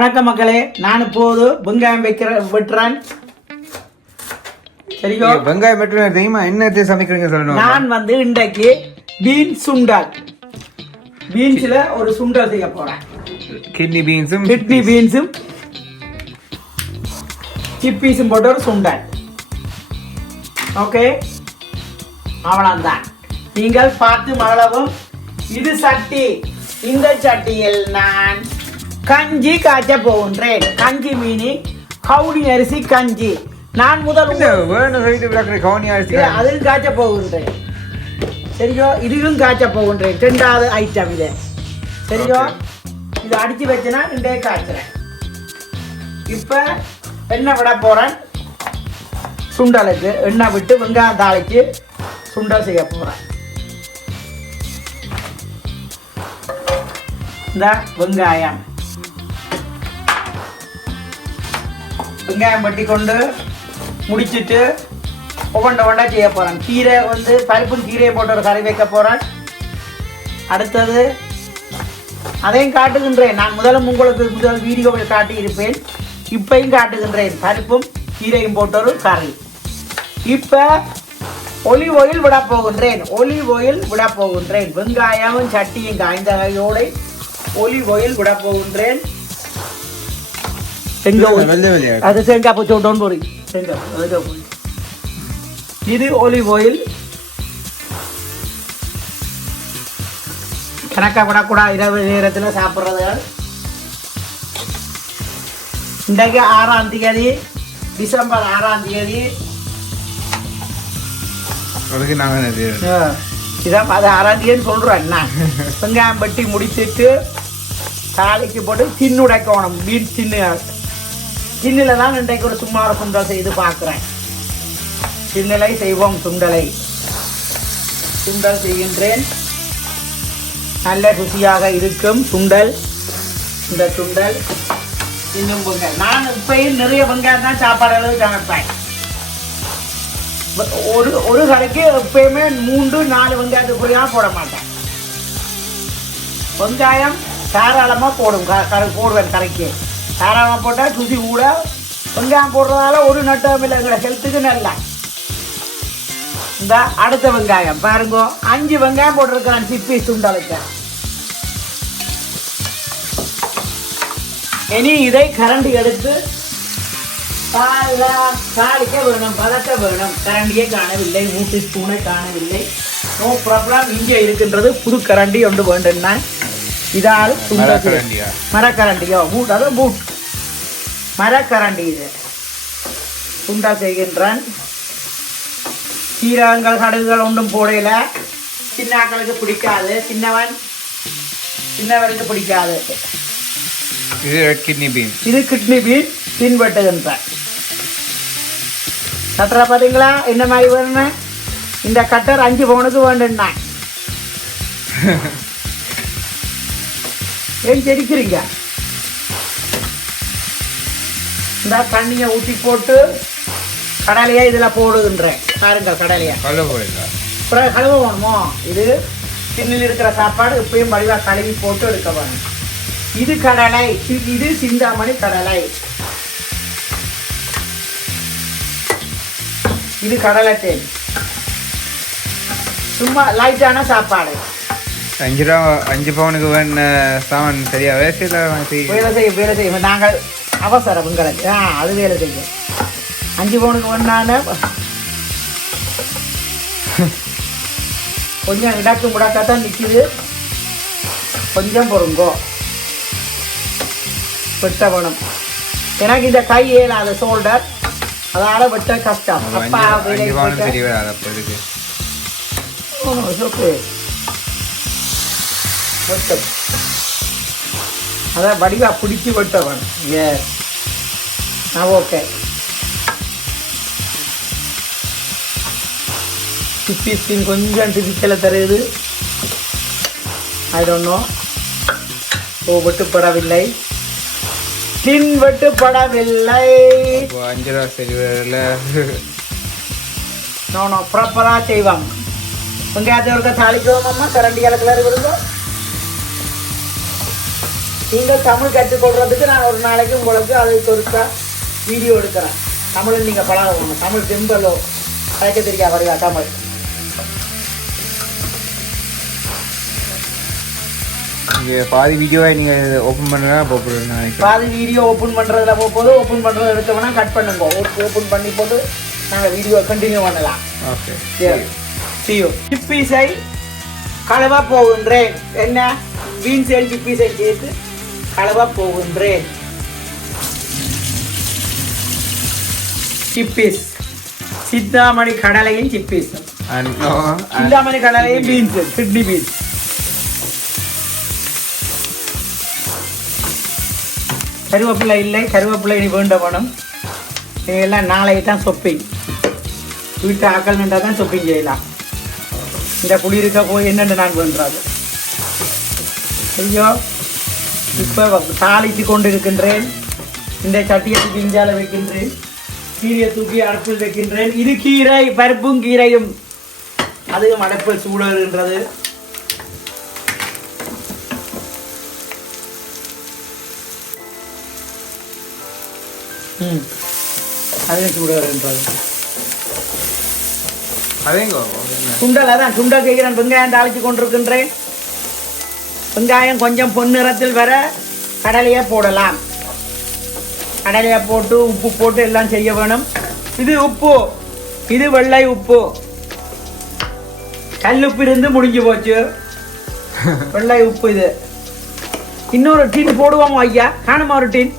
வணக்கம் மக்களே, நான் இப்போது வெங்காயம் வெட்டுறேன். சரியா? வெங்காயம் வெட்டுறது தெரியுமா? என்ன சமைக்கிறீங்க சொல்லணும். நான் இன்றைக்கு பீன்ஸ் சுண்டல், பீன்ஸ்ல ஒரு சுண்டல் செய்ய போறேன். கிட்னி பீன்ஸும் சிப்பீஸும் போட்டு ஒரு சுண்டல். ஓகே, அவ்வளவுதான். நீங்கள் பார்த்து மகளவும். இது சட்டி. இந்த சட்டியில் நான் கஞ்சி காய்ச்ச போகின்றேன். கஞ்சி மீனி கவுனி அரிசி கஞ்சி. நான் முதல் அதில் காய்ச்ச போகின்றேன். சரியோ? இதுவும் காய்ச்ச போகின்றேன். ரெண்டாவது ஐட்டம் இது. சரியோ? இது அடிச்சு வச்சுனா ரெண்டே காய்ச்சுறேன். இப்ப எண்ணெய் விட போறேன். சுண்டலுக்கு எண்ணெய் விட்டு வெங்காயம் தாளிச்சு சுண்டல் செய்ய போறேன். இந்த வெங்காயம் வெட்டி கொண்டு முடிச்சுட்டு ஒவ்வொண்டா செய்ய போறேன். கீரை பருப்பும் கீரையை போட்டு ஒரு கறி வைக்க போறேன். அடுத்தது அதையும் காட்டுகின்றேன். நான் முதல் வீடியோவில் காட்டி இருப்பேன். இப்பையும் காட்டுகின்றேன். பருப்பும் கீரையும் போட்டு ஒரு கறி. இப்ப ஒலிவ் ஆயில் விட போகின்றேன். வெங்காயமும் சட்டியும் காய்ந்த கையோடு ஒலிவ் ஆயில் விட போகின்றேன். இது ஒலிவ் ஆயில். கணக்கா விடக்கூடாது. இரவு நேரத்தில் சாப்பிட்றது. இன்றைக்கு 6ஆம் தேதி, டிசம்பர் 6ஆம் தேதி. இதான் அது 6ஆம் தேதி சொல்றேன். வெங்காயம் வெட்டி முடிச்சுட்டு தாளிக்கு போட்டு தின்னு உடைக்கணும். பீன்ஸ் சின்னில் தான் இன்றைக்கு ஒரு சும்மார சுண்டல் செய்து பார்க்குறேன். சின்னலை செய்வோம். சுண்டல் செய்கின்றேன். நல்ல ருசியாக இருக்கும் சுண்டல். இந்த சுண்டல் இன்னும் வெங்காயம். நான் இப்பயும் நிறைய வெங்காயம் தான் சாப்பாடு அளவு சமைப்பேன். ஒரு கடைக்கு எப்பயுமே 3-4 வெங்காயத்துக்குறையா போட மாட்டேன். வெங்காயம் தாராளமாக போடுவேன். கரைக்கு தாராளமாக போட்டால் ருசி கூட. வெங்காயம் போடுறதால ஒரு நட்டம் இல்லை. எங்களோட ஹெல்த்துக்கு நல்லா. இந்த அடுத்த வெங்காயம் பாருங்க, 5 வெங்காயம் போட்டிருக்கிறேன். சிப்பீஸ் சுண்டலுக்கு. இனி இதை கரண்டி எடுத்து தாளிக்க வேணும், வதக்க வேணும். கரண்டியே காணவில்லை, 3 ஸ்பூனை காணவில்லை. No problem. இங்கே இருக்கின்றது புது கரண்டி ஒன்று வேண்டும்னா இதால் மரக்கரண்டியோ பூட் மரக்கரண்டி. இது சுண்டா செய்கின்றான். சீரகங்கள் கடுகுகள் ஒன்றும் போடையில. சின்னாக்களுக்கு பிடிக்காது. சின்னவருக்கு பிடிக்காது. இது கிட்னி பீன்ஸ் பின்பற்றுகின்றான். கட்டரை பார்த்தீங்களா என்ன மாதிரி வேணும்? இந்த கட்டர் 5 பவுனுக்கு வேண்டும்னா. ஏன் தெரிக்கிறீங்க? இந்த தண்ணியை ஊற்றி போட்டு கடலையை இதில் போடுகின்றேன். பாருங்க, கடலையை கழுவ வேணுமோ? இது சின்னில் இருக்கிற சாப்பாடு இப்பயும் வடிவாக கழுவி போட்டு எடுக்க வேணும். இது கடலை. இது சிந்தாமணி கடலை. இது கடலை தேன். சும்மா லைட்டான சாப்பாடு. 5 பவுனுக்கு வேண சாமான் சரியா வேலை செய்யும். நாங்கள் அவசரம் உங்களுக்கு. அது வேலை செய்யும். 5 பவுனுக்கு வேணான கொஞ்சம் இடக்கு முடக்கத்தான் நிற்கிது. கொஞ்சம் பொறுங்கோ. வெட்ட வேணும். எனக்கு இந்த கை ஏலாத ஷோல்டர், அதால வெட்ட கஷ்டம். அப்பா அதான் வடிவா பிடிச்சி வெட்டவன். ஓகே. சிப்பீஸ்கின் கொஞ்சம் டிஃபிக்கல தருது. I don't know. வெட்டுப்படவில்லை. வெட்டுப்படவில்லை. நோ ப்ராப்பரா செய்வாங்க. வெங்காயத்தை ஒருக்க தாளிக்கிறோம். கரண்டி கலக்கு வேறு வருதோ. நீங்கள் தமிழ் கற்றுக்கொள்றதுக்கு நான் ஒரு நாளைக்கு உங்களுக்கு அதுக்கு ஒருக்கா வீடியோ எடுக்கிறேன். தமிழ் நீங்கள் பழகணும். தமிழ் சிம்பிளோ கலைக்க தெரியா வருவா தமிழ். பாதி வீடியோவை நீங்கள் ஓப்பன் பண்ணுறா போகிறேன். பாதி வீடியோ ஓப்பன் பண்ணுறதுல போகும்போது ஓப்பன் பண்ணுறது எடுத்தோம்னா கட் பண்ணுங்க. ஓப்பன் பண்ணி போட்டு நாங்கள் வீடியோ கண்டினியூ பண்ணலாம். ஓகே சிப்பீஸை கலவா போகின்றேன். என்ன பீன்ஸ் சிப்பீஸை சேர்த்து கலவா போகின்றேன். சிப்பீஸ் சிந்தாமணி கடலையும் சிப்பீஸ். சிந்தாமணி கடலையும் பீன்ஸ் கிட்னி பீன்ஸ். கருவேப்பிலை இல்லை. கருவேப்பிலை இனி வேண்ட வேணும். எல்லாம் நாளைக்கு தான் சொப்பிங். வீட்டு ஆக்கள் நின்றால் தான் சொப்பிங் செய்யலாம். இந்த குளிருக்க போய் என்னென்னு நான் பண்ணுறாது. ஐயோ இப்போ தாளித்து கொண்டு இருக்கின்றேன். இந்த சட்டியை கிஞ்சால வைக்கின்றேன். கீரையை தூக்கி அடுப்பில் வைக்கின்றேன். இது கீரை, பருப்பும் கீரையும் அதுவும் அடுப்பில் சூடுகின்றது. அதுவும் சூடுகின்றது. சுண்டல் அதான் சுண்டல் செய்கிறேன். வெங்காயம் தாளித்து கொண்டிருக்கின்றேன். வெங்காயம் கொஞ்சம் பொன்னிறத்தில் வர கடலையை போடலாம். கடலையை போட்டு உப்பு போட்டு எல்லாம் செய்ய வேணும். இது உப்பு, இது வெள்ளை உப்பு. கல்லுப்பு இருந்து முடிஞ்சு போச்சு. வெள்ளை உப்பு இது. இன்னொரு டீன் போடுவோம் ஐயா. காணுமா ஒரு டீன்?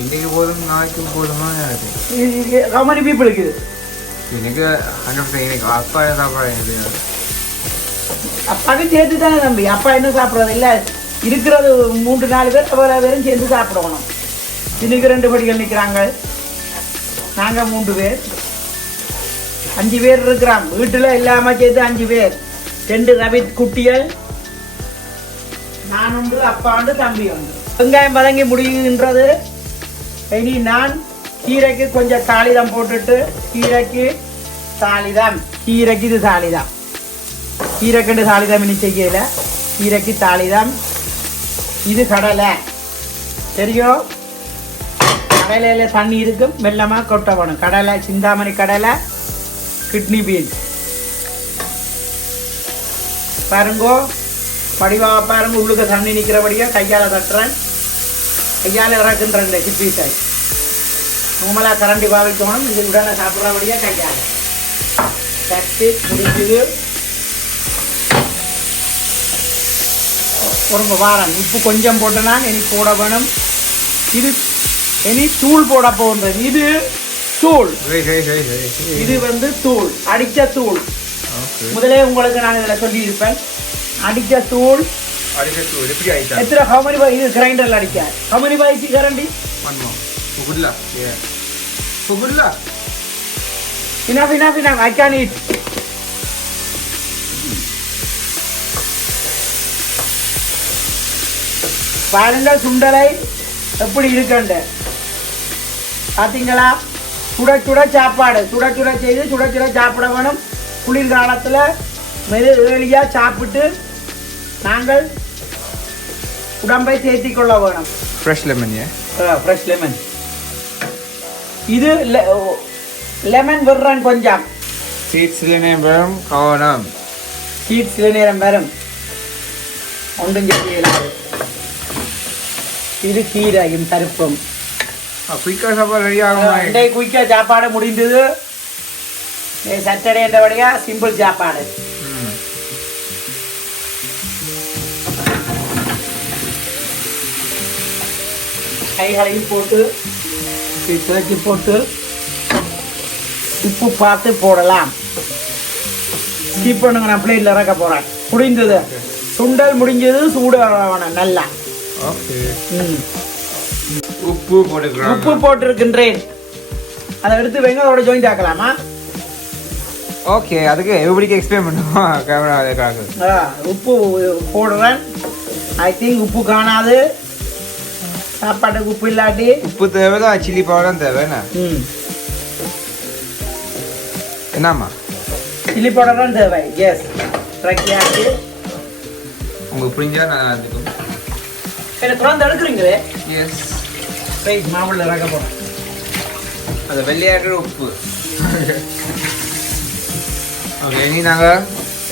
இன்னைக்கு போதும் நாளைக்கு போதுமா? how many people இருக்குது? எனக்கு 100% அப்பா சாப்பிட்றது. அப்பாவுக்கு சேர்த்து தானே தம்பி. அப்பா என்ன சாப்பிட்றது இல்லை. இருக்கிறது 3-4 பேர் அவ்வளோ பேரும் சேர்ந்து சாப்பிடணும். இன்னைக்கு 2 படிகள் நிற்கிறாங்க. நாங்கள் 3 பேர். 5 பேர் இருக்கிறோம் வீட்டில். எல்லாமே சேர்த்து 5 பேர். 2 ரவித் குட்டிகள், நான் உண்டு, அப்பா உண்டு, தம்பி உண்டு. வெங்காயம் வதங்கி முடிகின்றது. இனி நான் கீரைக்கு கொஞ்சம் தாளிதம் போட்டுட்டு, கீரைக்கு தாளிதம், கீரைக்கு இது தாளிதம். கீரைக்கு தாளிதம் இனி செய்யல. கீரைக்கு தாளிதம். இது கடலை தெரியும். கடலையில தண்ணி இருக்கும். மெல்லமாக கொட்ட வேணும். கடலை சிந்தாமணி கடலை, கிட்னி பீன்ஸ் பாருங்கோ. படிவாக பாருங்க. உள்ளுக்கு தண்ணி நிற்கிறபடியா கையால் தட்டுறேன். கையால் இறக்குன்றேன். இந்த சிப்பீஸை நம்மளாக கரண்டி பாவிக்கணும். இது உடனே சாப்பிட்றபடியா கையால் தட்டி முடிஞ்சது. ஒரு வாரம் உப்பு கொஞ்சம் போட்டனா இனி போட வேணும். இது இனி தூள் போட போகின்றது. இது தூள். இது வந்து தூள், அடித்த தூள். முதலே உங்களுக்கு நான் இதில் சொல்லியிருப்பேன். அடித்த தூள். எத்தனை ஹமனி பாய் இது கிரைண்டரில் அடிக்க ஹமனி பாய்ச்சி கரண்டி enough enough enough. I can eat. பாருங்கள் சுண்டலை எப்படி இருக்குண்டு பார்த்தீங்களா? சுட சுட சாப்பாடு. சுட சுட செய்து சுட சுட சாப்பிட வேணும். குளிர்காலத்தில் மெதுவெளியாக சாப்பிட்டு நாங்கள் உடம்பை சேர்த்திக் கொள்ள வேணும். Fresh lemon. Fresh lemon. இது லெமன் விடுறேன் கொஞ்சம். சீட்ஸ் நேரம் வரும். கவனம். சீட்ஸ் நேரம் வரும். ஒன்றும் செய்யலாது. இது கீரையும் பருப்பும். குயிக்காக சாப்பாடு ரெடி ஆகும். இன்றைக்கு குயிக்காக சாப்பாடு முடிந்தது. சாட்டர்டே என்றபடியா சிம்பிள் சாப்பாடு. கைகளையும் போட்டு துவக்கி போட்டு உப்பு பார்த்து போடலாம். ஸ்கிப் பண்ணுங்க. நான் பிளேட்டில் இறக்க போகிறேன். முடிந்தது. சுண்டல் முடிஞ்சது. சூடு வேணும் நல்லா. உப்பு போட்டுக்கிறேன். உப்பு போட்டிருக்கின்றேன். அதை எடுத்து வைங்க. அதோட ஜாயிண்ட் ஆக்கலாமா? ஓகே. அதுக்கு எவ்வளோக்கு எக்ஸ்பிளைன் பண்ணுவோம். கேமரா உப்பு போடுறேன். ஐ திங்க் உப்பு காணாது. சாப்பாட்டுக்கு உப்பு இல்லாட்டி உப்பு தேவைதான். சில்லி பவுடர் தேவைண்ணா. என்னம்மா? சில்லி பவுடர் தான் தேவை. எஸ். ரக்கியாச்சு உங்களுக்கு புரிஞ்சா நான் அதுக்கும் என்ன திறந்து எடுக்கிறீங்களே? எஸ். ரைட், மாவுல இறக்க போறேன். அது வெள்ளையாடுற உப்பு. ஓகே, இனி நாங்கள்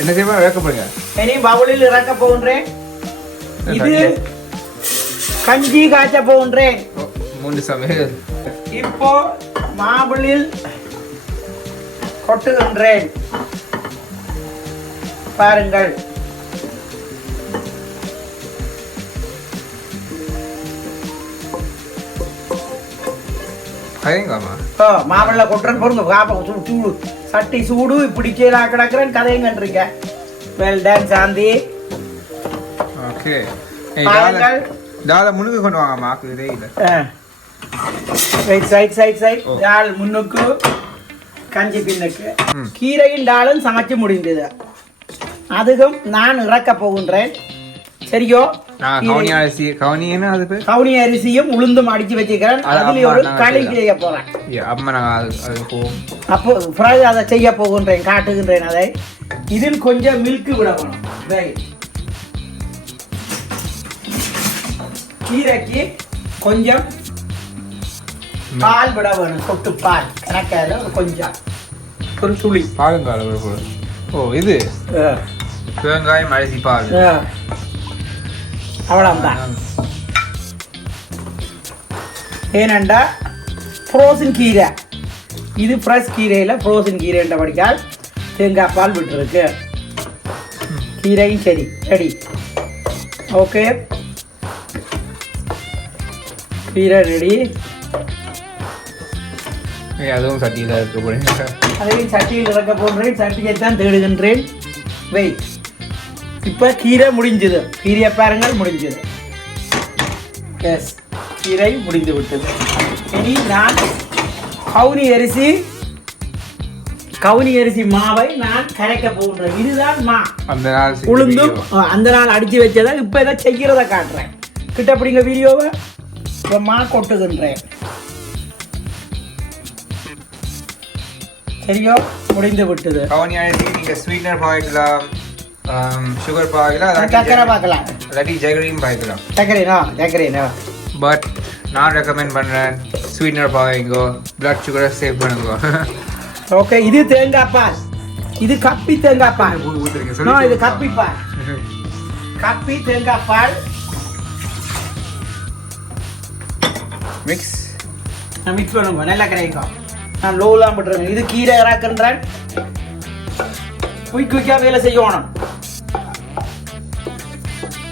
என்ன செய்வோம்? இறக்க போறீங்க. இனி பவுலில் இறக்க போகின்றேன். இது கஞ்சி காய்ச்ச போகின்றேன். 3 சமையல். இப்போ மாவுளில் கொட்டுகின்றேன். பாருங்கள். மாவுள்ள கொட்டுறேன் பாருங்க. சூடு சட்டி சூடு இப்படி கீழே கிடக்குறேன். கதையும் கண்டிருக்க. வெல் டன் சாந்தி. ஓகே, பாருங்கள். தால முன்னுக்கு கொண்டு வாங்க. மாக்கு இதே இல்ல. சைட் தால் முன்னுக்கு, கஞ்சி பின்னுக்கு. கீரையும் டாலும் சமைச்சு முடிந்தது. அதுவும் நான் இறக்க போகின்றேன். சரியோ? கவுனி அரிசியும் உளுந்தும் அடிச்சு வச்சுக்கிறேன். அதுல ஒரு களி செய்ய போறேன். அப்போ அதை செய்ய போகின்றேன், காட்டுகின்றேன். அதை இதில் கொஞ்சம் மில்க் விடணும். கீரைக்கு கொஞ்சம் பால் விட வேணும். சொட்டு பால் கணக்கால கொஞ்சம் ஒரு துளி பாலுங்கால. ஓ, இது தேங்காய் அரிசி பால். அவ்வளவுதான். ஏனண்டா ஃப்ரோசன் கீரை, இது ஃப்ரெஷ் கீரையில ஃப்ரோசன் கீரைன்ற படிக்கால் தேங்காய் பால் விட்டுருக்கு. கீரையும் சரி ரெடி. ஓகே, கீரை ரெடி. அதுவும் சட்டியில் இருக்க போறேன். அதையும் சட்டியில் இறக்க போன்றேன். சட்டியை தான் தேடுகின்றேன். வெயிட். இப்போ கீரை முடிஞ்சது. கீரையை பாருங்கள், முடிஞ்சது. எஸ், கீரை முடிந்து விட்டது. இனி நான் கவுனி அரிசி மாவை நான் கரைக்க போகின்றேன். இதுதான் மா. உளுந்தும் அந்த நாள் அடிச்சு வச்சதை இப்போ இதை செய்கிறத காட்டுறேன். கிட்ட பிடிங்க வீடியோவை. இப்போ மா கொட்டுகின்றேன். சரியோ? முடிந்து விட்டது. கவுனி அரிசி நீங்க ஸ்வீட்னர் பாய்க்கலாம், சுகர் பாய்க்கலாம், சக்கரை பார்க்கலாம், இல்லாட்டி ஜெகரியும் பாய்க்கலாம். சக்கரைனா பட் நான் ரெக்கமெண்ட் பண்ணுறேன் ஸ்வீட்னர் பாய்ங்கோ, பிளட் சுகரை சேவ் பண்ணுங்க. ஓகே, இது தேங்காய் பால். இது கப்பி தேங்காய் பால். இது கப்பி பால். கப்பி தேங்காய் பால் மிக்ஸ் பண்ணுங்க. நல்லா கிடைக்கும். நான் லோலாம் விட்டுறேன். இது கீரை இறக்குன்றேன். குயிக்கா வேலை செய்யணும்.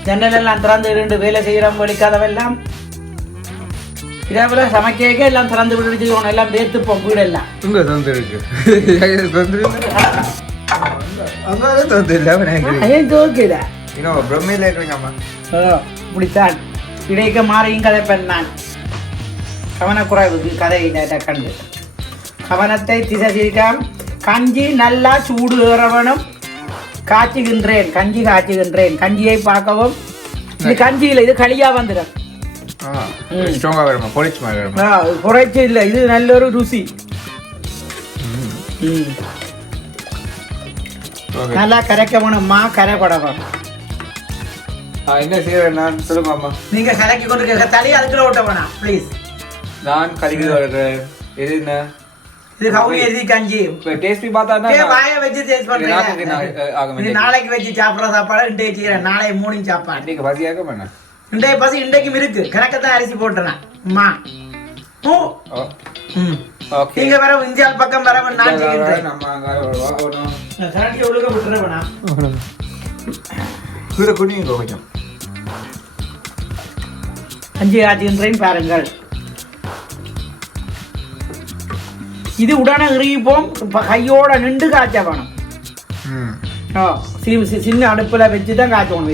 ஜன்னலெல்லாம் திறந்து 2 வேலை செய்யறோம். வலிக்காதவெல்லாம் இரவுல சமைக்க எல்லாம் திறந்து விட்டு செய்யணும். எல்லாம் தேர்த்துப்போம். வீடெல்லாம் இங்க தந்து இருக்கு. இப்படித்தான் இடைக்க மாறியும் கதைப்பேன் நான். கவனக்குறைவுக்கு கதையிட்ட கண்டு கவனத்தை திசை திருக்காம். கஞ்சி நல்லா சூடு ஏறவனும் காய்ச்சுகின்றேன். கஞ்சி காய்ச்சுகின்றேன். கஞ்சியை பார்க்கவும். இது கஞ்சி இல்லை, இது களியா வந்துடும். குறைச்சி இல்லை, இது நல்ல ஒரு ருசி. நல்லா கரைக்கணும். மா கரைப்படணும். என்ன செய்யறேன் சொல்லுங்க. நீங்க கலக்கி கொண்டு தலையை அதுக்குள்ள ஓட்ட வேணாம் ப்ளீஸ். நான் கலக்கி வருகிறேன். இது என்ன? இது கவுனி அரிசி கஞ்சி. டேஸ்ட் பார்த்தா வாயை வச்சு டேஸ்ட் பண்றேன். இது நாளைக்கு வச்சு சாப்பிட்ற சாப்பாடு இன்றைக்கு செய்யறேன். நாளை மூணியும் சாப்பாடு. இன்னைக்கு பசியாக பண்ண. இன்றைக்கு பசி இன்றைக்கும் இருக்கு. கணக்கத்தான் அரிசி போட்டுறேன். அம்மா நீங்க வர இந்தியால் பக்கம் வர நான் செய்கிறேன். கரண்டி ஒழுங்க விட்டுற வேணாம். கொஞ்சம் கஞ்சி காய்ச்சுகின்றேன் பாருங்கள். இது உடனே இறுகிப்போம். கையோட நின்று காய்ச்ச வேணும். சின்ன அடுப்புல வச்சுதான் காய்ச்சணும்.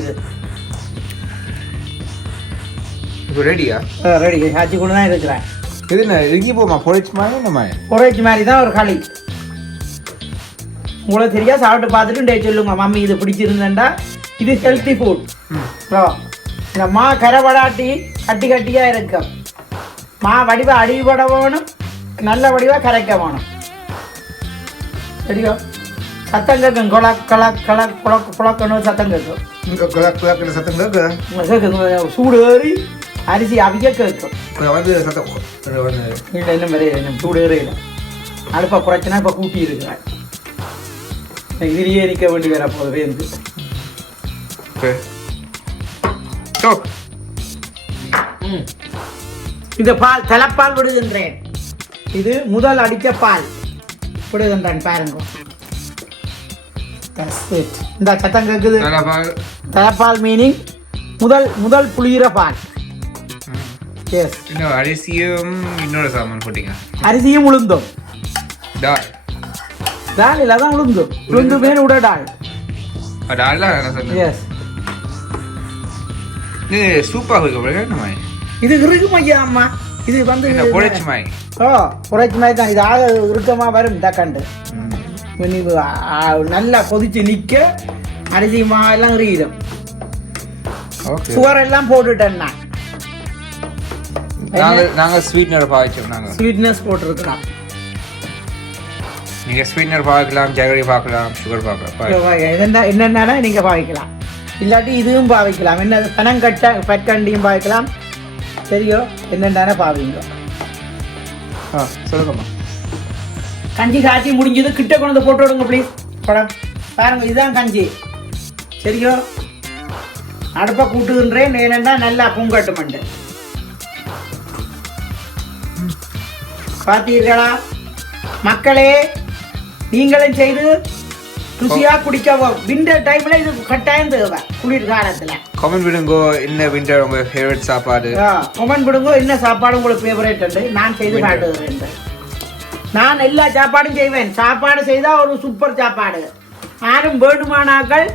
இது ரெடியா? ரெடி. காய்ச்சி கொண்டு தான் இருக்கிறேன். இது என்ன இறுகி போமா? பொரிச்சு மாதிரி தான் ஒரு களி. உங்களுக்கு தெரியா சாப்பிட்டு பார்த்துட்டு சொல்லுங்க மம்மி இது பிடிச்சிருந்தேன்டா. இது ஹெல்த்தி ஃபுட். இந்த மா கரைபடாட்டி கட்டி கட்டியா இருக்கும். மா வடிவா அடிபட வேணும். நல்ல வடிவா கரைக்க வேணும். சரியா? சத்தம் கேட்கும். கொலக் கொலக் கொலக் புழக்கணும் சத்தம் கேட்கும். இங்கே குழக்கிற சத்தம் கேட்க சூடு ஏறி அரிசி அவிக்க கேட்கும் வந்து சத்தம் வந்து இல்லை இன்னும் வரைய இன்னும் சூடு ஏறியில அடுப்பை குறைச்சினா இப்போ கூட்டி இருக்கிறேன் இதுலேயே நிற்க வேண்டி வர போகுது இருந்து இந்த பால் தலைப்பால் விடுகின்றேன் இது முதல் அடித்த பால் விடுகின்றேன் பாருங்க இந்த சத்தம் கேட்குது தலைப்பால் மீனிங் முதல் புளியிற பால் எஸ் இன்னும் அரிசியும் இன்னொரு சாமான் போட்டீங்க அரிசியும் உளுந்தும் டால் டால் இல்லை தான் உளுந்து மேல் விட டால் டால்லாம் என்ன சொன்னேன் எஸ் இது சூப்பாக இருக்கு நம்ம இது இருக்குமா ஐயா அம்மா இது வந்து புழைச்சி மாய் புழைச்சி மாதிரி தான் இது ஆக இறுக்கமா வரும் இந்த கண்டு நல்லா கொதிச்சு நிக்க அரிசி எல்லாம் இறுகிடும் சுகர் எல்லாம் போட்டுட்டேன் நாங்க ஸ்வீட்னர் பாய்ச்சோம் நாங்க ஸ்வீட்னஸ் போட்டுருக்கிறோம் நீங்க ஸ்வீட்னர் பாய்க்கலாம் ஜாகரி பார்க்கலாம் சுகர் பார்க்கலாம் என்னென்ன நீங்க பாவிக்கலாம் இல்லாட்டி இதுவும் பாவிக்கலாம் என்ன பனங்கட்ட பற்கண்டியும் பாவிக்கலாம் சரியோ என்னென்ன பாவிங்க சொல்லுங்கம்மா கஞ்சி காய்ச்சி முடிஞ்சது கிட்ட கொண்டு வந்து போட்டு விடுங்க ப்ளீஸ் படம் பாருங்க இதுதான் கஞ்சி சரியோ அடுப்பை கூட்டுகின்றேன் ஏனென்றா நல்லா பூங்கட்டுமண்டு பார்த்தீர்களா மக்களே நீங்களும் செய்து ருசியா குடிக்கவும் விண்டர் டைம்ல இது கட்டாயம் தேவை குளிர் காலத்துல கமெண்ட் விடுங்க என்ன விண்டர் உங்க ஃபேவரட் சாப்பாடு கமெண்ட் விடுங்க என்ன சாப்பாடு உங்களுக்கு ஃபேவரட் நான் செய்து காட்டுகிறேன் நான் எல்லா சாப்பாடும் செய்வேன் சாப்பாடு செய்தா ஒரு சூப்பர் சாப்பாடு யாரும் வேண்டுமானாக்கள்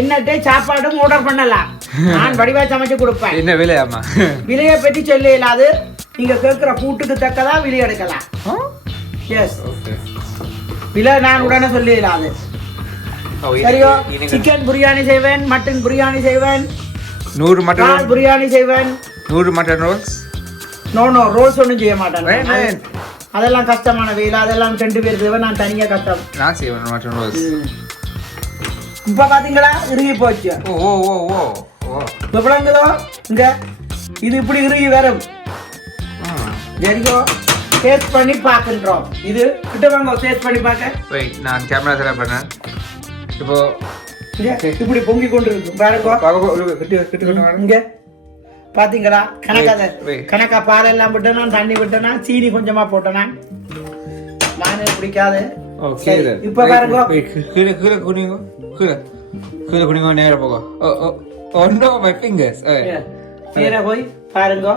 என்னட்டே சாப்பாடும் ஆர்டர் பண்ணலாம் நான் வடிவா சமைச்சு கொடுப்பேன் என்ன விலையாமா விலையை பற்றி சொல்ல இயலாது நீங்க கேட்கிற கூட்டுக்கு தக்கதா விலை எடுக்கலாம் எஸ் விலை நான் உடனே சொல்ல இயலாது சரியோ சிக்கன் பிரியாணி செய்வேன் மட்டன் பிரியாணி செய்வேன் 100 மட்டன் பிரியாணி செய்வேன் 100 மட்டன் ரோல்ஸ் நோ ரோல்ஸ் ஒன்றும் செய்ய மாட்டேன் அதெல்லாம் கஷ்டமான வேலை அதெல்லாம் 2 பேர் தேவை நான் தனியா கஷ்டம் நான் செய்வேன் மட்டன் ரோல்ஸ் இப்ப பாத்தீங்களா இறுகி போச்சு எவ்வளவுதோ இங்க இது இப்படி இறுகி வரும் சரிங்கோ டேஸ்ட் பண்ணி பாக்குறோம் இது கிட்ட வாங்க டேஸ்ட் பண்ணி பார்க்க நான் கேமரா செட் பண்ணேன் இப்போ இப்படி பொங்கி கொண்டு இருக்கு பாருங்க இங்க பாத்தீங்களா கணக்கா பால் எல்லாம் விட்டனா தண்ணி விட்டனா சீனி கொஞ்சமா போட்டனா நானே பிடிக்காது இப்ப பாருங்க கீழே குனிங்க நேரா போக oh no my fingers நேரா போய் பாருங்க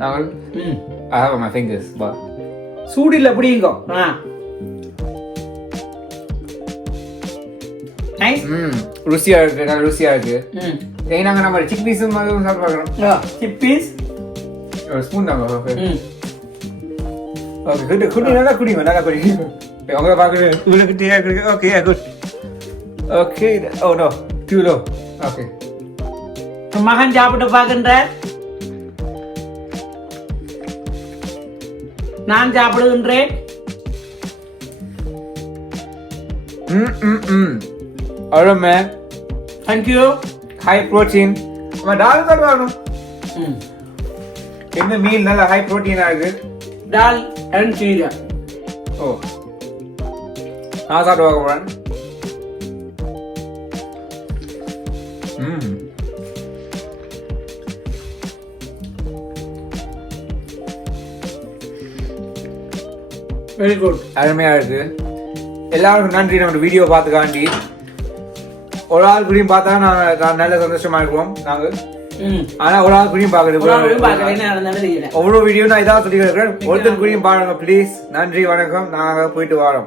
நாங்கள் I have my fingers but சூடில பிடிங்க நைஸ் ருசியா இருக்கு நல்ல ருசியா இருக்கு நாங்க நம்ம சிக்பீஸ் மாதிரி சாப்பிட்டு பார்க்கறோம் சிக்பீஸ் ஒரு ஸ்பூன் தாங்க ஓகே குடி நல்லா குடிங்க நல்லா குடிங்க உங்களை பார்க்குறேன் இவ்வளோ குட்டியா இருக்கு okay good okay oh no too low okay மகன் சாப்பிட்டு பார்க்கின்ற நான் சாப்பிடுகின்றேன் அருமை தேங்க்யூ ஹை ப்ரோட்டீன் நம்ம டால் சாப்பிடணும் இந்த மீல் நல்ல ஹை ப்ரோட்டீனாக இருக்கு டால் அண்ட் சீரா ஓ நான் சாப்பிட்டு பார்க்க போறேன் வெரி குட் அருமையா இருக்கு எல்லாருக்கும் நன்றி நம்ம வீடியோ பார்த்துக்காண்டி ஒரு ஆள் குடியும் பார்த்தா நான் நல்ல சந்தோஷமா இருக்குவோம் நாங்க ஆனா ஒரு ஆள் குடியும் பாக்குறது ஒவ்வொரு வீடியோ நான் இதான் சொல்லி ஒருத்தர் குடியும் பாருங்க ப்ளீஸ் நன்றி வணக்கம் நாங்க போயிட்டு வரோம்